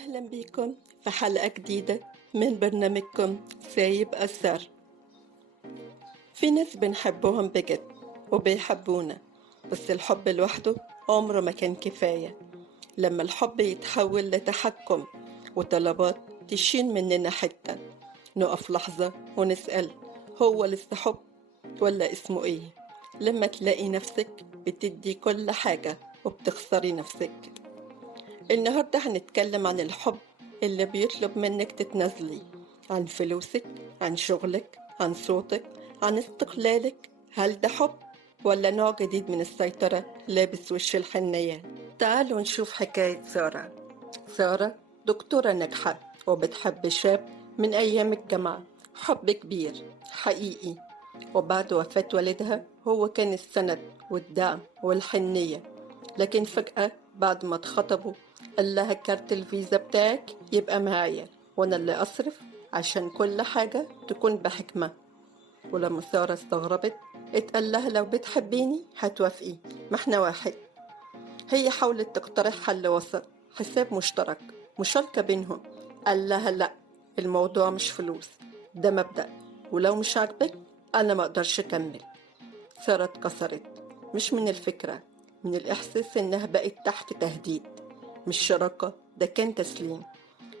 أهلا بيكم في حلقة جديدة من برنامجكم سايب أثر. في ناس بنحبهم بجد وبيحبونا، بس الحب لوحده عمره ما كان كفاية. لما الحب يتحول لتحكم وطلبات تشيل مننا حتة، نقف لحظة ونسأل هو لسه حب ولا اسمه ايه؟ لما تلاقي نفسك بتدي كل حاجة وبتخسري نفسك. النهاردة هنتكلم عن الحب اللي بيطلب منك تتنازلي عن فلوسك، عن شغلك، عن صوتك، عن استقلالك. هل ده حب ولا نوع جديد من السيطرة لابس وش الحنية؟ تعالوا نشوف حكاية سارة. سارة دكتورة ناجحة وبتحب شاب من أيام الجامعة، حب كبير حقيقي. وبعد وفاة والدها هو كان السند والدعم والحنية، لكن فجأة بعد ما اتخطبوا قال لها كارت الفيزا بتاعك يبقى معايا وانا اللي اصرف عشان كل حاجة تكون بحكمة. ولما سارة استغربت اتقال لها لو بتحبيني هتوافقي، ما احنا واحد. هي حاولت تقترح حل وسط، حساب مشترك، مشاركة بينهم. قال لها لا، الموضوع مش فلوس، ده مبدأ، ولو مش عاجبك انا ما اقدرش اكمل. سارة اتكسرت، مش من الفكرة، من الإحساس إنها بقت تحت تهديد. مش شراكة، ده كان تسليم.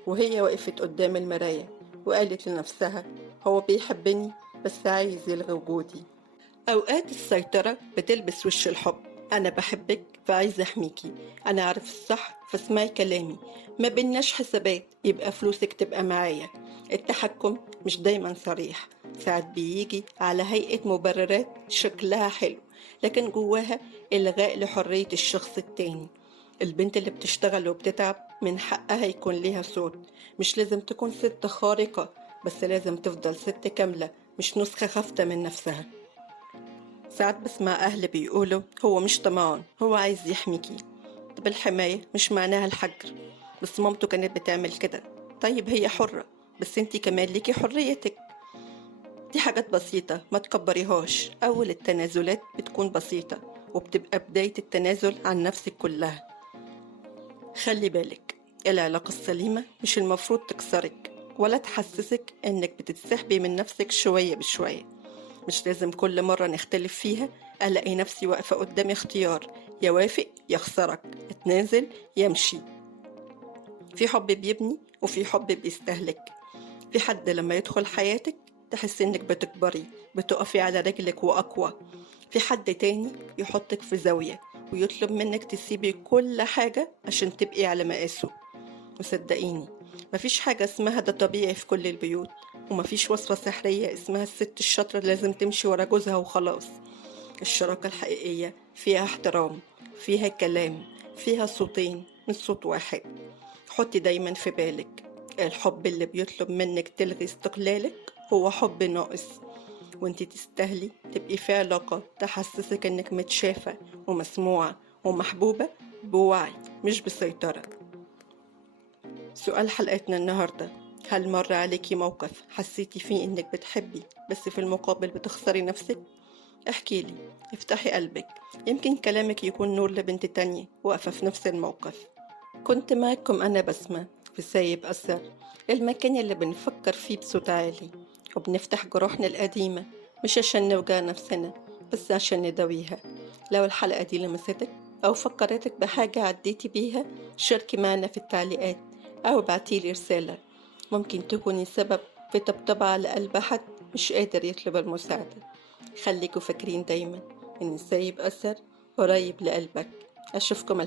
وهي وقفت قدام المراية وقالت لنفسها هو بيحبني بس عايز يلغي وجودي. أوقات السيطرة بتلبس وش الحب. أنا بحبك فعايز أحميكي، أنا عارف الصح فاسمعي كلامي، ما بيناش حسابات يبقى فلوسك تبقى معايا. التحكم مش دايما صريح، ساعات بيجي على هيئة مبررات شكلها حلو، لكن جواها إلغاء لحرية الشخص التاني. البنت اللي بتشتغل وبتتعب من حقها يكون ليها صوت. مش لازم تكون ست خارقة، بس لازم تفضل ست كاملة، مش نسخة خافتة من نفسها. ساعات بسمع أهل بيقولوا هو مش طمعان، هو عايز يحميكي. طب الحماية مش معناها الحجر، بس مامته كانت بتعمل كده. طيب هي حرة، بس انتي كمان ليكي حريتك. دي حاجات بسيطة ما تكبريهاش. أول التنازلات بتكون بسيطة وبتبقى بداية التنازل عن نفسك كلها. خلي بالك، العلاقة السليمة مش المفروض تكسرك ولا تحسسك انك بتتسحبي من نفسك شوية بشوية. مش لازم كل مرة نختلف فيها ألاقي نفسي واقفة قدامي اختيار، يوافق يخسرك، اتنازل يمشي. في حب بيبني وفي حب بيستهلك. في حد لما يدخل حياتك تحس انك بتكبري، بتقفي على رجلك وأقوى. في حد تاني يحطك في زاوية ويطلب منك تسيبي كل حاجة عشان تبقي على مقاسه. وصدقيني، مفيش حاجة اسمها ده طبيعي في كل البيوت، ومفيش وصفة سحرية اسمها الست الشاطرة لازم تمشي ورا جوزها وخلاص. الشراكة الحقيقية فيها احترام، فيها كلام، فيها صوتين مش صوت واحد. حطي دايما في بالك، الحب اللي بيطلب منك تلغي استقلالك هو حب ناقص. وانتي تستاهلي تبقي في علاقة تحسسك انك متشافة ومسموعة ومحبوبة بوعي، مش بسيطرة. سؤال حلقتنا النهاردة، هل مر عليكي موقف حسيتي فيه انك بتحبي بس في المقابل بتخسري نفسك؟ احكيلي، افتحي قلبك، يمكن كلامك يكون نور لبنت تانية واقفة في نفس الموقف. كنت معكم أنا بسمة في سايب أثر، المكان اللي بنفكر فيه بصوت عالي وبنفتح جروحنا القديمة، مش عشان نوجع نفسنا بس عشان نداويها. لو الحلقة دي لمستك أو فكرتك بحاجة عديتي بيها، شاركي معنا في التعليقات أو ابعتيلي رسالة، ممكن تكوني سبب في طبطبة على قلب حد مش قادر يطلب المساعدة. خليكوا فاكرين دايما إن سايب أثر قريب لقلبك. أشوفكم